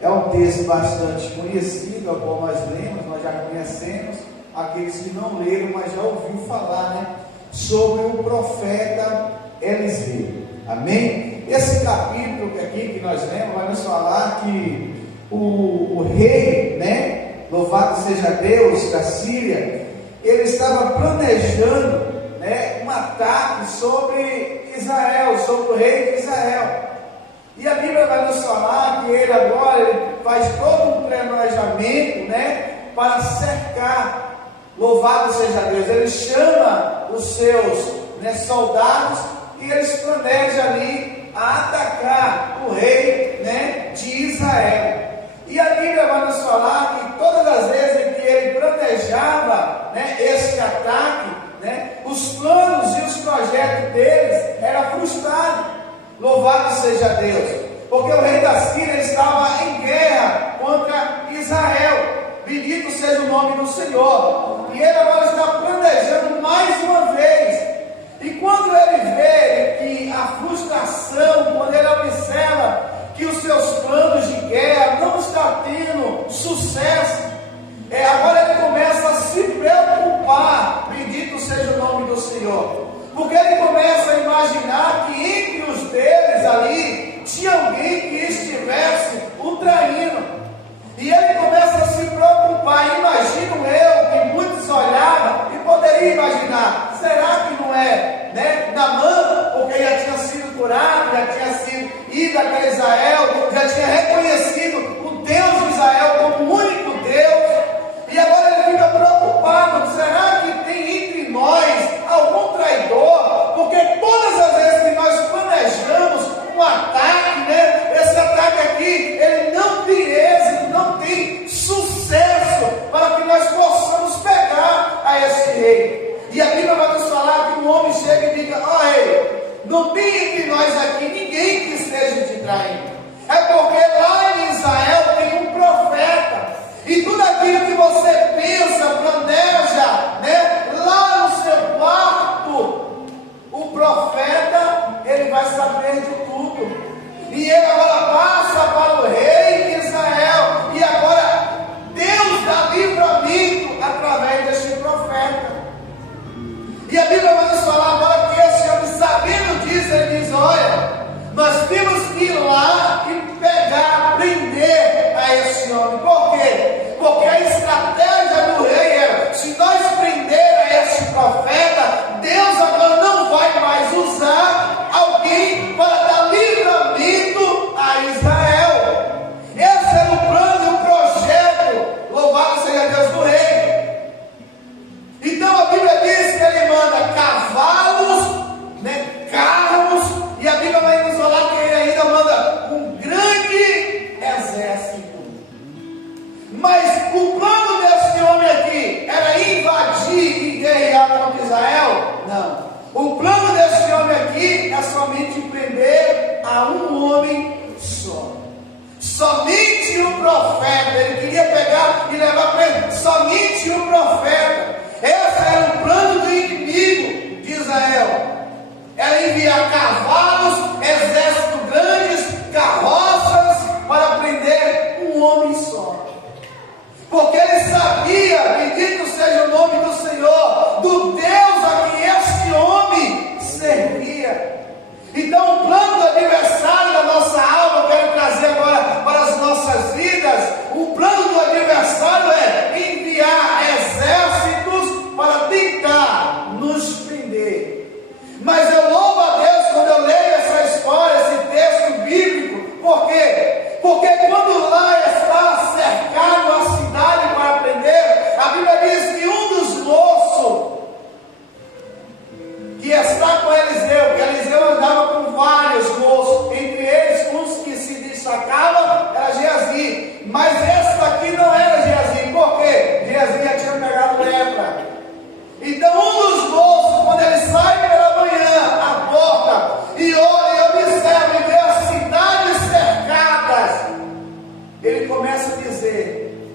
É um texto bastante conhecido, ao qual nós lemos, nós já conhecemos. Aqueles que não leram, mas já ouviram falar, né? Sobre o profeta Eliseu. Amém? Esse capítulo aqui que nós lemos vai nos falar que o rei, né? Louvado seja Deus, da Síria, ele estava planejando, né, um ataque sobre Israel, sobre o rei de Israel. E a Bíblia vai nos falar que ele faz todo um planejamento, né, para cercar. Louvado seja Deus. Ele chama os seus, né, soldados e eles planejam ali a atacar o rei, né, de Israel. E a Bíblia vai nos falar que todas as vezes em que ele planejava, né, esse ataque, né, os planos e os projetos deles eram frustrados. Louvado seja Deus, porque o rei da Síria estava em guerra contra Israel. Bendito seja o nome do Senhor. E ele agora está planejando mais uma vez. E quando ele vê que a frustração, quando ele observa que os seus planos de guerra não estão tendo sucesso, agora ele começa a se preocupar. Bendito seja o nome do Senhor, porque ele começa a imaginar que entre os deles ali tinha alguém que estivesse o traindo. E ele começa a se preocupar. Imagino eu que muitos olhavam e poderiam imaginar: será que não é, né, Naamã, porque já tinha sido curado, já tinha sido ido até Israel, já tinha reconhecido o Deus de Israel como o único Deus, e agora ele fica preocupado: será que tem entre nós algum traidor? Porque todas as vezes que nós planejamos um ataque, né, esse ataque aqui, ele não tem êxito, não tem sucesso para que nós possamos pegar a esse rei. E a Bíblia vai nos falar que um homem chega e diga: ó rei, não tem entre nós aqui ninguém que esteja te traindo. É porque lá em Israel tem um profeta, e tudo aquilo que você pensa, planeja, né, lá no seu quarto, o profeta, ele vai saber de tudo. E ele agora passa para o rei de Israel, e agora Deus dá livramento através deste profeta. E a Bíblia vai nos falar agora que esse homem, sabendo disso, ele diz: olha, nós temos que ir lá e pegar, prender a esse homem. Por quê? Porque a estratégia do rei era: se nós prender a esse profeta, Deus agora não vai mais usar alguém para dar livramento a Israel. Esse era o plano e o projeto, louvado seja Deus, do rei. Então a Bíblia diz que ele manda cavalos, né, carros, e a Bíblia vai nos falar que ele ainda manda um grande exército. Mas o plano desse homem aqui era invadir e guerrear contra Israel? Não. O plano desse homem aqui é somente prender a um homem só. Somente o profeta. Ele queria pegar e levar para ele somente o profeta. Esse era o plano do inimigo de Israel. Era enviar cavalos, exércitos grandes, carroças, para prender um homem só. Porque ele sabia, bendito seja o nome do Senhor, do Deus a quem este homem servia. Então o plano do adversário da nossa alma, eu quero trazer agora para as nossas vidas. O plano do adversário é enviar exércitos para tentar nos prender. Mas eu louvo a Deus quando eu leio essa história, esse texto bíblico. Por quê? Porque quando lá está cercado a cidade para prender, a Bíblia diz que um dos moços que está com Eliseu, que Eliseu andava com vários moços, entre eles uns que se destacavam era Geazi, mas esse daqui não era Geazi. Por quê? Geazi já tinha pegado lepra. Então um dos moços, quando ele sai pela manhã à porta e olha e observa e vê as cidades cercadas, ele começa a dizer: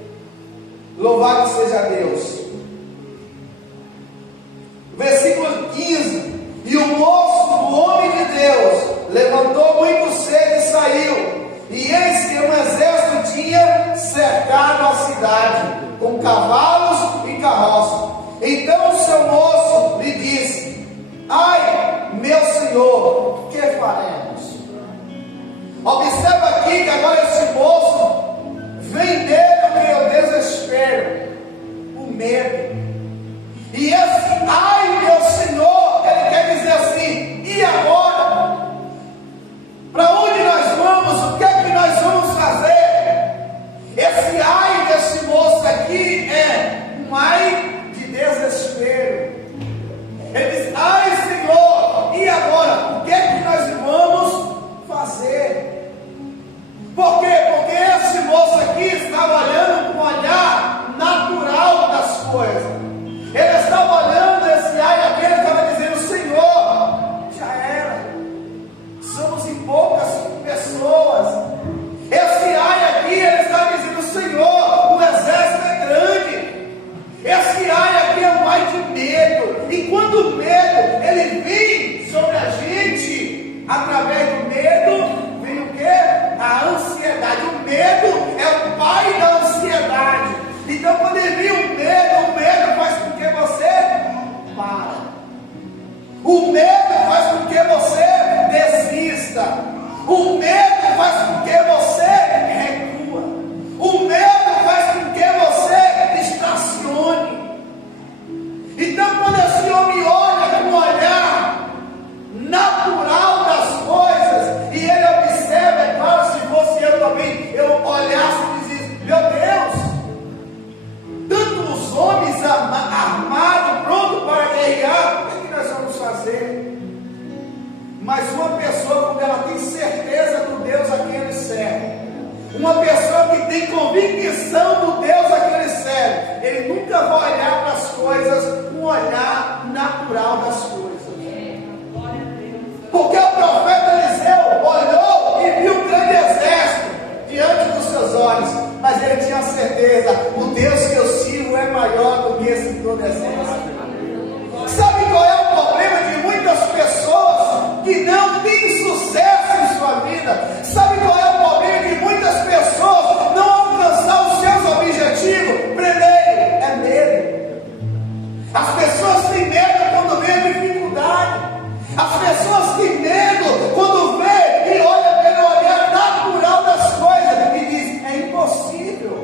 louvado seja Deus. Versículo 15: e o moço, o homem de Deus, levantou muito cedo e saiu, e eis que um exército de cavalos e carroças. Então o seu moço lhe disse: ai, meu senhor, que faremos? Observa aqui que agora esse moço vem dele o desespero, o medo. E esse ai, meu senhor, ele quer dizer assim: e agora? Para onde nós vamos? O que é que nós vamos fazer? Esse ai desse moço aqui é um ai de desespero. Ele diz: ai, Senhor, e agora? O que é que nós vamos fazer? Por quê? Porque esse moço aqui estava olhando com um olhar natural das coisas. Ele estava olhando esse ai aqui, ele estava dizendo: Senhor, já era, somos em poucas pessoas. Esse ai aqui, ele estava dizendo: Senhor, o exército é grande. Esse ai aqui é um ai de medo. E quando o medo ele vem sobre a gente, através do medo vem o que? A ansiedade. O medo é o pai da ansiedade. Então quando ele vem o medo faz com que você para. O medo faz com que você desista. O medo faz com que você recua. O medo faz com que você estacione. Então quando esse homem olha com um olhar natural das coisas, e ele observa, é claro, se fosse eu também, eu olhasse e dizia: meu Deus, tantos homens armados, prontos para guerrear, o que nós vamos fazer? Mas uma pessoa, quando ela tem certeza do Deus a quem ele serve, uma pessoa que tem convicção do Deus a quem ele serve, ele nunca vai olhar para as coisas com um olhar natural das coisas. Porque o profeta Eliseu olhou e viu um grande exército diante dos seus olhos, mas ele tinha certeza: o Deus que eu sirvo é maior do que esse todo exército. Sabe qual é o problema de muitas pessoas que não têm sucesso em sua vida? Sabe qual é o problema de muitas pessoas não alcançar os seus objetivos? Primeiro, é medo. As pessoas têm medo quando vê a dificuldade. As pessoas têm medo quando vê e olha pelo olhar natural das coisas e diz: é impossível.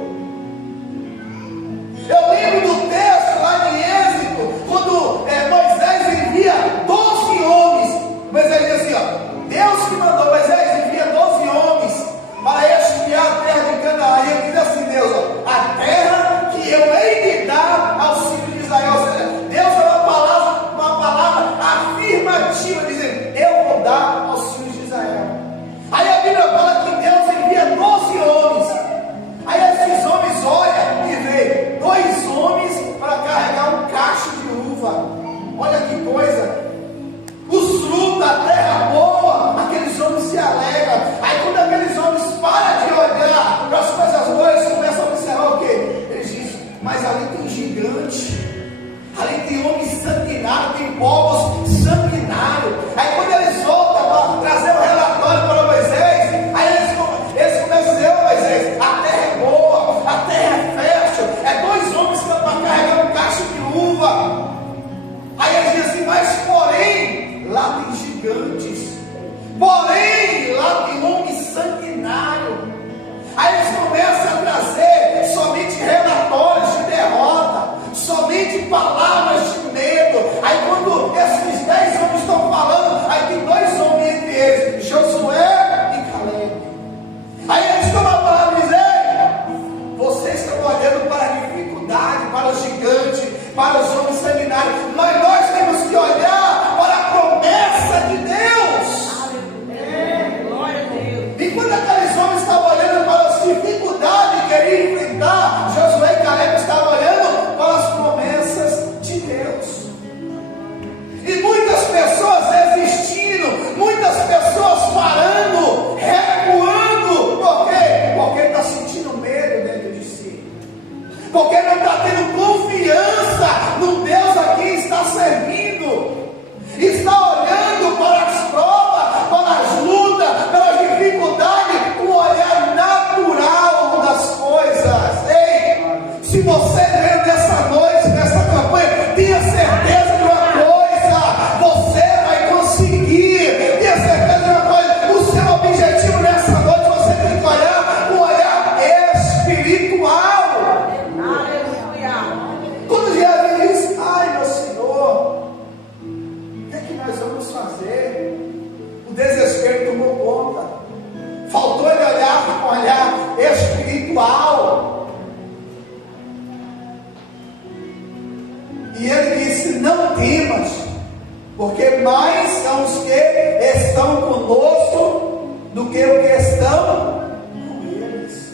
porque mais são os que estão conosco do que os que estão com eles.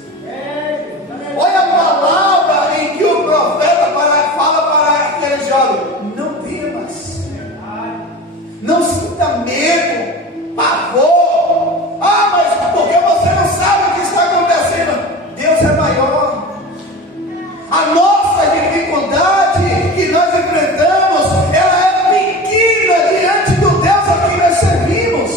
Olha a palavra em que o profeta fala para aquele jovem: não temas, não sinta medo, pavor. Ah, mas porque você não sabe o que está acontecendo? Deus é maior. A nossa dificuldade que nós enfrentamos, ela é pequena diante do Deus a quem nós servimos.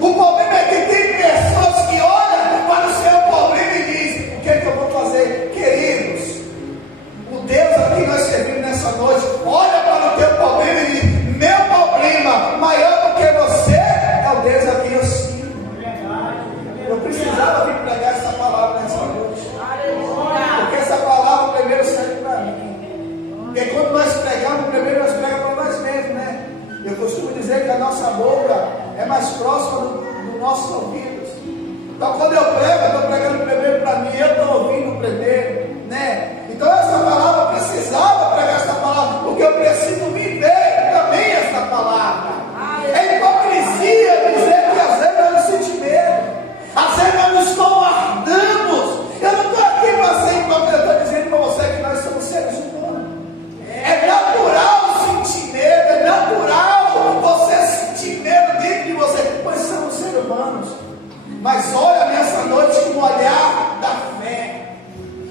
O problema é que tem pessoas que olham para o seu problema e dizem: o que é que eu vou fazer? Queridos, o Deus a quem nós servimos nessa noite olha para o teu problema e diz: meu problema maior do que você é o Deus a quem eu sirvo. Eu precisava vir pregar essa palavra nessa noite, porque essa palavra primeiro serve para mim. Porque quando nós pregamos, primeiro nós pregamos para nós mesmos, né? Eu costumo dizer que a nossa boca é mais próxima do nossos ouvidos. Então quando eu prego, eu estou pregando primeiro para mim, eu estou ouvindo primeiro, né? Então essa palavra, eu precisava pregar essa palavra, porque eu preciso viver também essa palavra. É hipocrisia dizer que às vezes nós não sentimos medo, às vezes nós nos covardamos. Eu não estou aqui para ser hipócrita, eu estou dizendo para você que nós somos seres humanos. É natural sentir medo, é natural você sentir medo dentro de você, pois somos seres humanos. Mas olha nessa noite com o olhar da fé.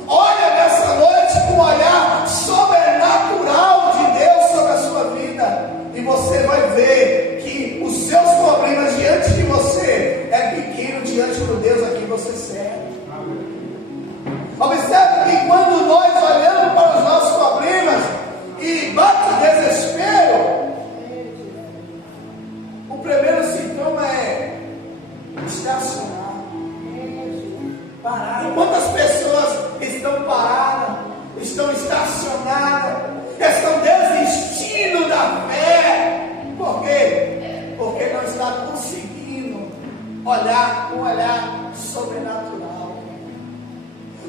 Olha nessa noite com o olhar sobrenatural de Deus sobre a sua vida. E você vai ver que os seus problemas diante de você é pequeno diante do Deus a quem você serve. Observe que quando nós olhamos para os nossos problemas e bate o desespero, o primeiro sintoma é estacionar, parar. E quantas pessoas estão paradas, estão estacionadas, estão desistindo da fé? Por quê? Porque não está conseguindo olhar com um olhar sobrenatural.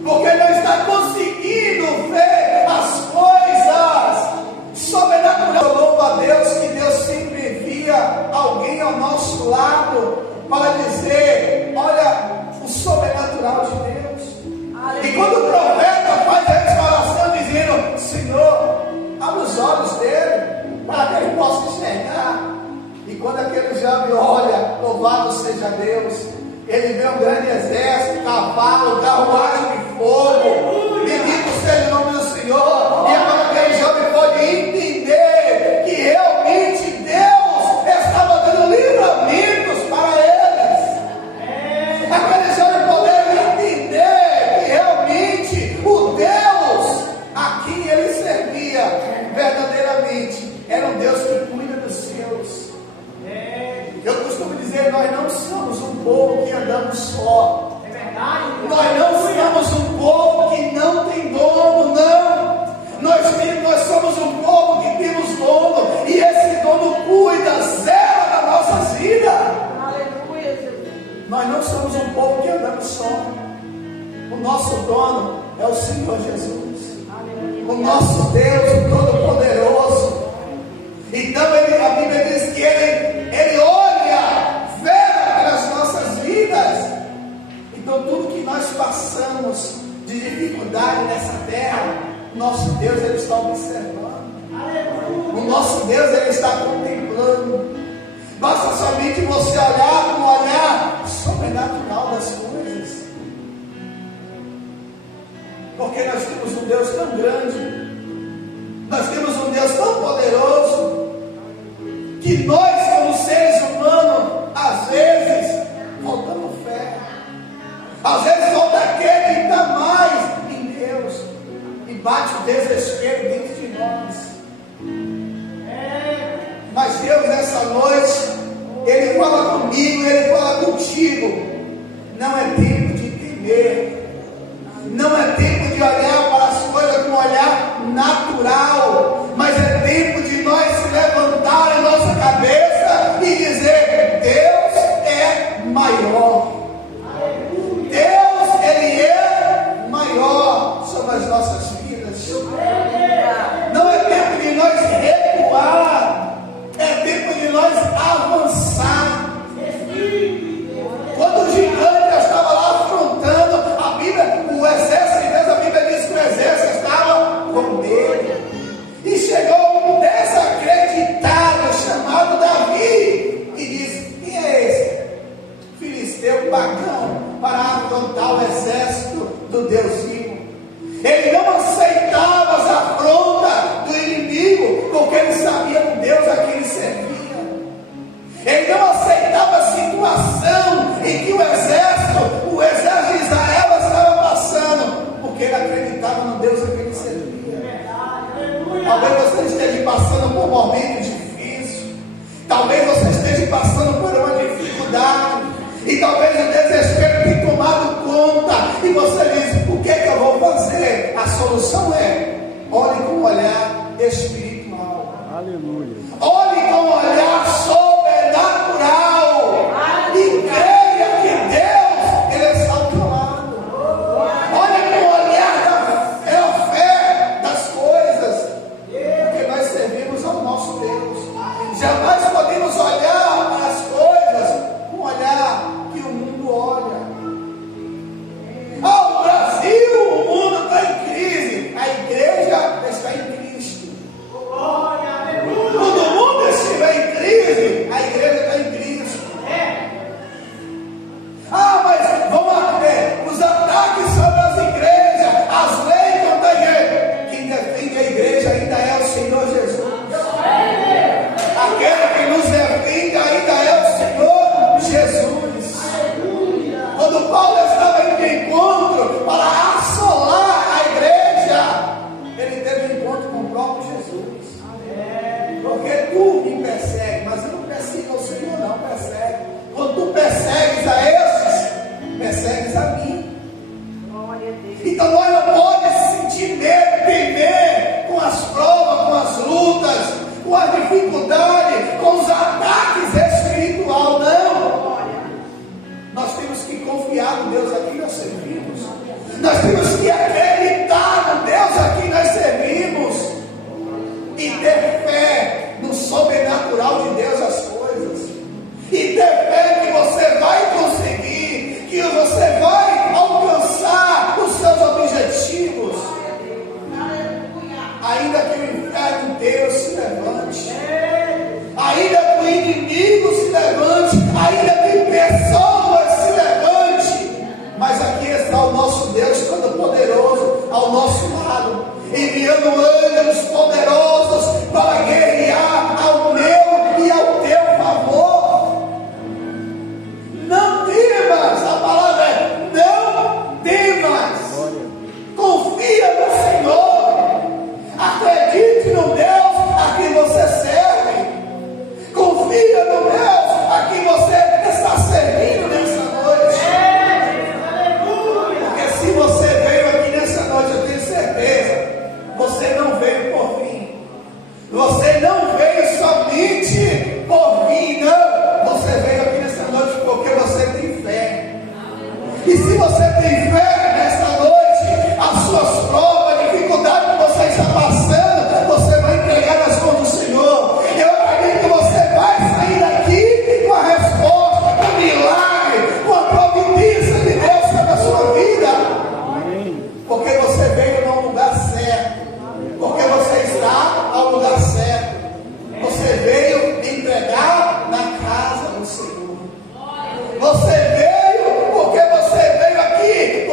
Porque não está conseguindo ver as coisas sobrenaturais. Eu louvo a Deus que Deus sempre envia alguém ao nosso lado para dizer: olha o sobrenatural de Deus. E quando o profeta faz essa oração dizendo: Senhor, abre os olhos dele para que ele possa enxergar. E quando aquele jovem olha, louvado seja Deus, ele vê um grande exército, cavalo, carruagem de fogo. Bendito seja o nome do Senhor. E agora aquele jovem pode entender que realmente Deus estava dando livramentos para eles. Aquele jovem poderia entender que realmente o Deus a quem ele servia verdadeiramente era um Deus que cuida dos seus. Eu costumo dizer: nós não somos um povo que andamos só. É verdade. Nós não somos um povo que não tem dono, não. Nós somos um povo que temos dono, e esse dono cuida, zela das nossas vidas. Aleluia, Jesus. Nós não somos um povo que andamos só. O nosso dono é o Senhor Jesus. Aleluia. O nosso Deus, o Todo-Poderoso. Então a Bíblia diz que Ele olha, vela pelas nossas vidas. Então tudo que nós passamos de dificuldade nessa terra, nosso Deus, Ele está observando. O nosso Deus, Ele está contemplando. Basta somente você olhar com o olhar sobrenatural das coisas. Porque nós temos um Deus tão grande, nós temos um Deus tão poderoso, que nós, como seres humanos, às vezes faltamos fé, às vezes falta acreditar mais em Deus, e bate o desespero dentro de nós. Mas Deus, nessa noite, Ele fala comigo, Ele fala contigo: não é tempo de temer, não é tempo de olhar para as coisas com um olhar natural, mas é tempo de nós levantar a nossa cabeça e dizer: Deus é maior. Deus, Ele é maior sobre as nossas vidas. Não é tempo de nós recuar, exército do Deus vivo. Ele não aceitava as afrontas do inimigo, porque ele sabia o Deus a quem ele servia. Ele não aceitava a situação em que o exército de Israel estava passando, porque ele acreditava no Deus a quem ele servia. Talvez você esteja passando por um momento difícil, talvez você esteja passando por uma dificuldade, e talvez o desespero tenha tomado conta, e você diz: o que é que eu vou fazer? A solução é: olhe com um olhar espiritual. Aleluia. Olhe com um olhar sobrenatural e creia que Deus, Ele está ao teu lado. Olhe com o olhar da fé das coisas, porque nós servimos ao nosso Deus. Jamais podemos olhar para as coisas com o olhar que o mundo olha. O Brasil, o mundo está em crise, a igreja está em Cristo. Quando o mundo estiver em crise, a igreja está em Cristo. Mas vamos ver os ataques sobre as igrejas, as leis contra a igreja. Quem defende a igreja ainda é o Senhor Jesus. Aquele que nos defende ainda é o Senhor Jesus. Quando Paulo estava indo de encontro para assolar a igreja, ele teve um encontro com o próprio Jesus. Porque tu me persegue, mas eu não persigo ao Senhor, não persegue. Quando tu persegues a esses, persegues a mim. Então nós não podemos sentir medo, temer com as provas, com as lutas, com a dificuldade, com os ataques espirituais, não. Nós temos que confiar no Deus a quem nós servimos. Nós temos que acreditar no Deus a quem nós servimos e ter fé no sobrenatural de Deus as coisas, e ter fé que você vai conseguir, que você vai alcançar os seus objetivos, ainda que o inferno inteiro se levante, ainda que o inimigo se levante, ainda que pessoas se levante, mas aqui está o nosso Deus Todo-Poderoso ao nosso lado, enviando anjos poderosos para guerrear ao meu e ao teu favor. Não temas, a palavra é: não temas, confia no Senhor, acredite no Deus a quem você serve, confia no Deus a quem você está servindo nessa noite. Porque se você veio aqui nessa noite, eu tenho certeza, você não veio por mim, você não veio somente por mim, não. Você veio aqui nessa noite porque você tem fé. E se você tem fé nessa noite, as suas provas, a dificuldade que você está passando, você vai entregar nas mãos do Senhor. Eu acredito que você vai sair daqui com a resposta, com o milagre, com a providência de Deus sobre a sua vida. Porque você veio no lugar certo, porque você está ao lugar certo. Você veio entregar na casa do Senhor. Você veio porque você veio aqui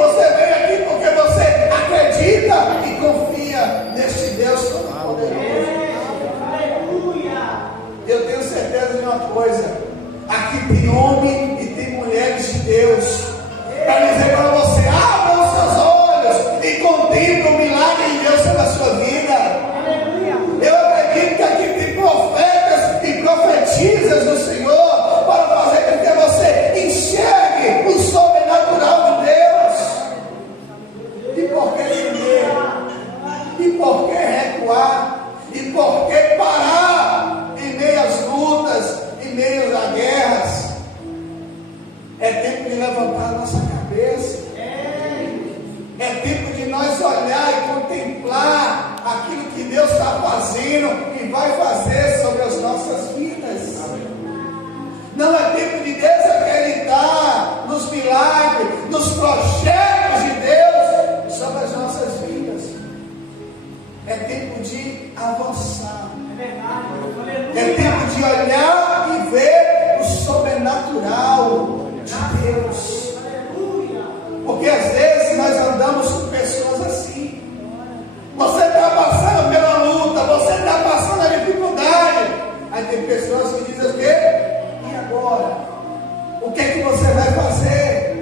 você vai fazer?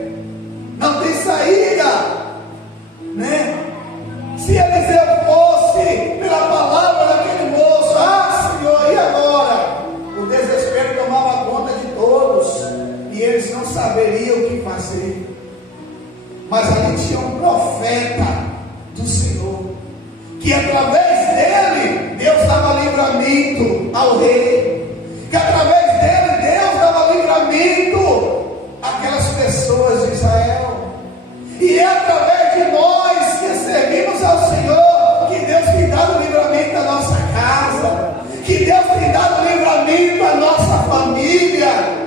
Não tem saída, né? Se Eliseu fosse pela palavra daquele moço, Senhor, e agora? O desespero tomava conta de todos e eles não saberiam o que fazer. Mas ali tinha um profeta do Senhor, que através dele Deus dava livramento ao rei, que através dele Deus dava livramento àquelas pessoas de Israel. E é através de nós que servimos ao Senhor que Deus tem dado livramento à nossa casa, que Deus tem dado livramento à nossa família.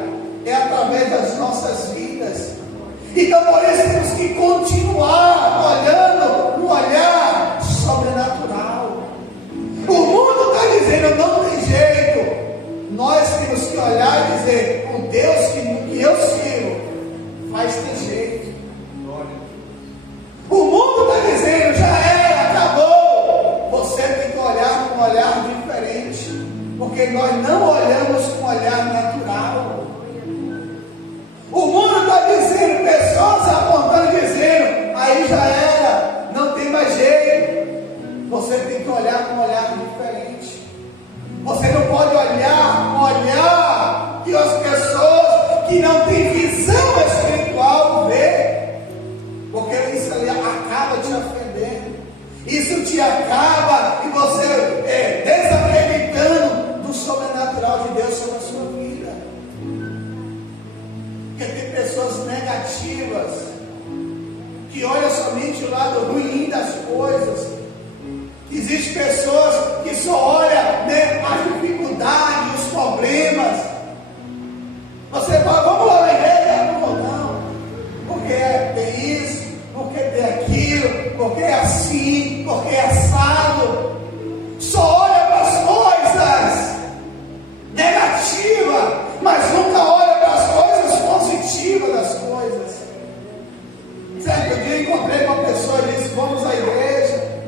É através das nossas vidas. Então por isso temos que continuar olhando no olhar sobrenatural. O mundo está dizendo não tem jeito. Nós temos que olhar e dizer: o Deus que eu sirvo faz ter jeito. O mundo está dizendo já era, acabou. Você tem que olhar com um olhar diferente, porque nós não olhamos com um olhar natural. O mundo está dizendo, pessoas apontando, dizendo: aí já era, não tem mais jeito. Você tem que olhar com um olhar diferente. Você não pode olhar com um olhar que as pessoas que não têm visão espiritual vê, porque isso ali acaba te ofendendo. Isso te acaba e você desacreditando do sobrenatural de Deus sobre a sua vida. Porque tem pessoas negativas que olham somente o lado ruim das coisas. Existem pessoas que só olham as dificuldades, os problemas. Você fala: vamos lá na igreja? Não vou não, porque tem isso, porque tem aquilo, porque é assim, porque é assado. Só olha para as coisas negativas, mas nunca olha para as coisas positivas das coisas. Certo dia eu encontrei uma pessoa e disse: vamos à igreja,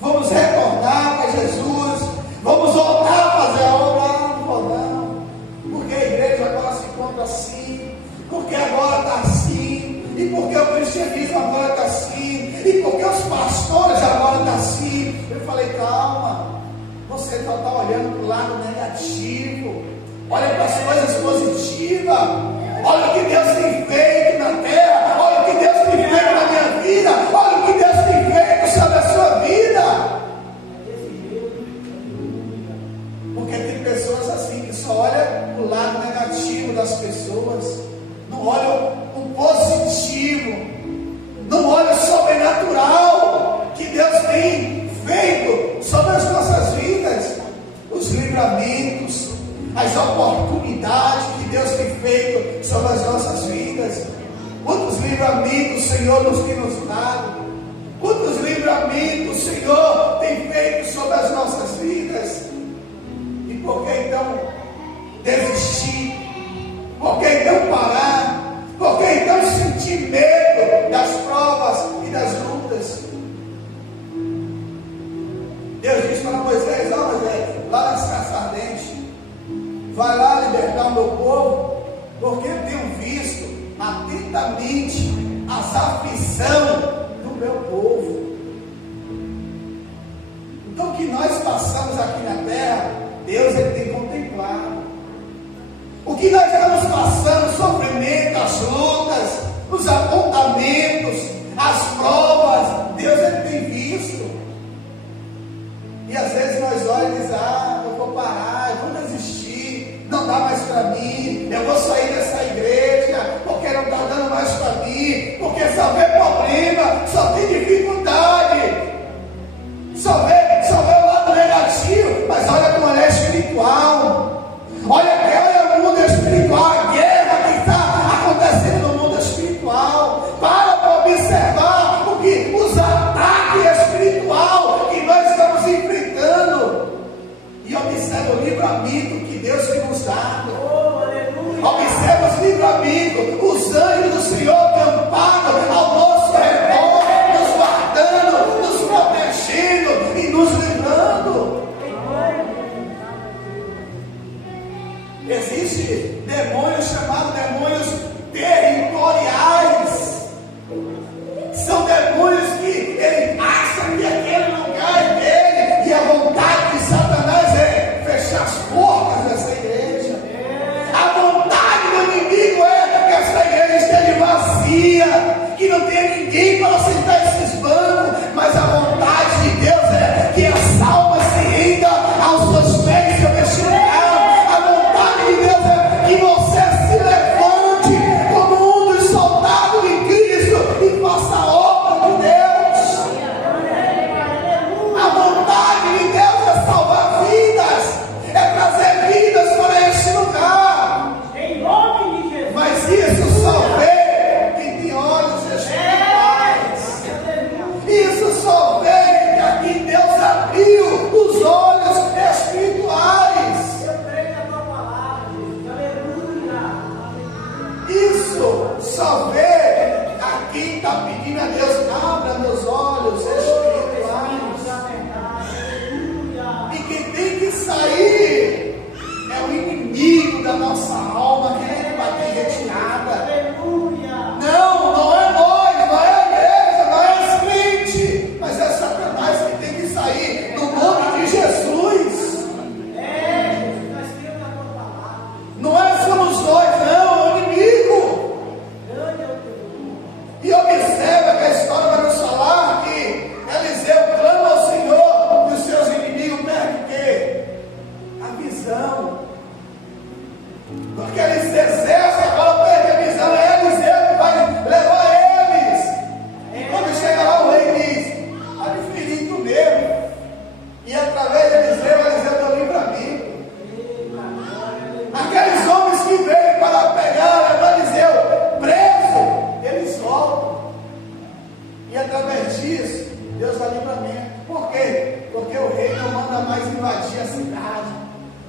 vamos retornar para Jesus, vamos voltar a fazer a obra. Não vou não, porque a igreja agora se encontra assim, porque agora está assim, e porque o cristianismo agora está assim, e porque os pastores agora estão assim. Eu falei: calma, você só está olhando para o lado negativo. Olha para as coisas positivas. Olha o que Deus tem feito na terra. Olha o que Deus tem feito na minha vida. Olha o que Deus tem feito sobre a sua vida. Porque tem pessoas assim que só olham o lado negativo das pessoas, não olham o positivo, não olham o sobrenatural que Deus tem feito sobre as nossas vidas, os livramentos, as oportunidades que Deus tem feito sobre as nossas vidas. Quantos livramentos o Senhor nos tem nos dado, quantos livramentos o Senhor tem feito sobre as nossas vidas. E por que então desistir? Por que então parar? Por que então sentir medo das provas e das lutas? Deus disse para Moisés: ó Moisés, lá nas caças ardentes, vai lá libertar o meu povo, porque eu tenho visto atentamente as aflições do meu povo. Então o que nós passamos aqui na terra, Deus ele tem contemplado. O que nós estamos passando, o sofrimento, as lutas, os apontamentos, as provas, Deus ele tem visto. E às vezes nós olhamos e dizemos: eu vou parar, eu vou desistir, não dá mais para mim, eu vou sair dessa igreja, porque não está dando mais para mim, porque só vê problema, só tem dificuldade, só vê o lado negativo. Mas olha com o olhar espiritual, olha o mundo espiritual, a guerra que está acontecendo no mundo espiritual. Para observar os ataques espirituais que nós estamos enfrentando, e observa o livramento que Deus tem nos dado. Observa os livramentos, os anjos do Senhor acampados ao nosso redor, nos guardando, nos protegendo e nos livrando. ninguém para sentar esses bancos, mas a vontade de Deus é que as almas se rendam aos seus pés neste lugar. A vontade de Deus é que você se levante como um dos soldados de Cristo e faça a obra de Deus. A vontade de Deus é salvar vidas, é trazer vidas para este lugar. Em nome de Jesus. Mas isso só vê quem tem olhos espirituais. Isso só vê que aqui Deus abriu os olhos espirituais. Eu creio na tua palavra, Jesus. Aleluia. Isso só vê a quem está pedindo a Deus, abra meus olhos espirituais. E quem tem que sair é o inimigo da nossa alma, querendo bater retirada. Aleluia. Não é nós, não é a igreja, não é as crentes, mas é Satanás que tem que sair no nome de Jesus. Nós cremos na tua palavra. Não é somos nós, não, é o inimigo. Grande é o teu nome. E observa que a história vai nos falar que Eliseu clama ao Senhor e os seus inimigos perdem o quê? A visão. Porque eles exercem, agora perde a visão, é Eliseu que vai levar eles. E quando chega lá o rei diz, adquirindo mesmo. E através de Eliseu deu livramento. Aqueles homens que veio para pegar Eliseu preso, eles voltam. E através disso, Deus dá livramento. Por quê? Porque o rei não manda mais invadir a cidade.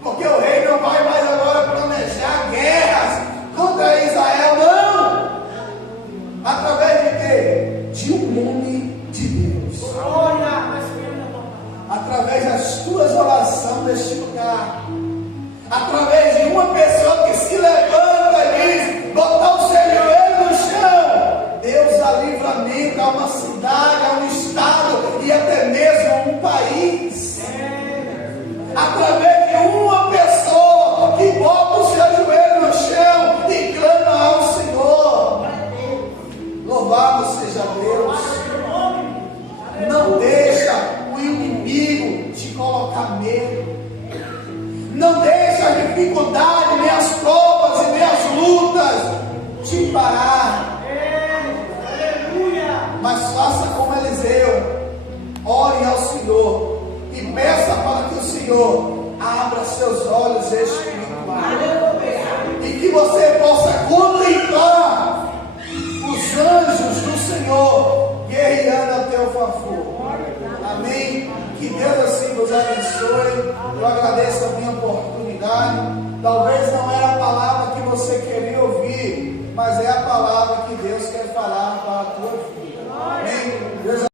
Porque o rei não vai mais agora planejar guerras contra Israel, não. Através de quê? De um homem de Deus. Glória, nós cremos na tua palavra. Através das tuas orações neste lugar. Através de uma pessoa que se levanta e diz, botar o seu joelho no chão. Deus dá livramento a uma cidade, a um estado e até mesmo a um país. Através de uma pessoa que bota o seu joelho no chão e clama ao Senhor. Louvado seja Deus. Não deixa o inimigo te colocar medo. Não deixa a dificuldade, nem as provas e nem as lutas te parar. Mas faça como Eliseu. Ore ao Senhor e peça para que o Senhor abra seus olhos espirituais e que você possa contemplar os anjos do Senhor guerreando a teu favor. Amém? Que Deus assim nos abençoe. Eu agradeço a minha oportunidade. Talvez não era a palavra que você queria ouvir, mas é a palavra que Deus quer falar para a tua vida.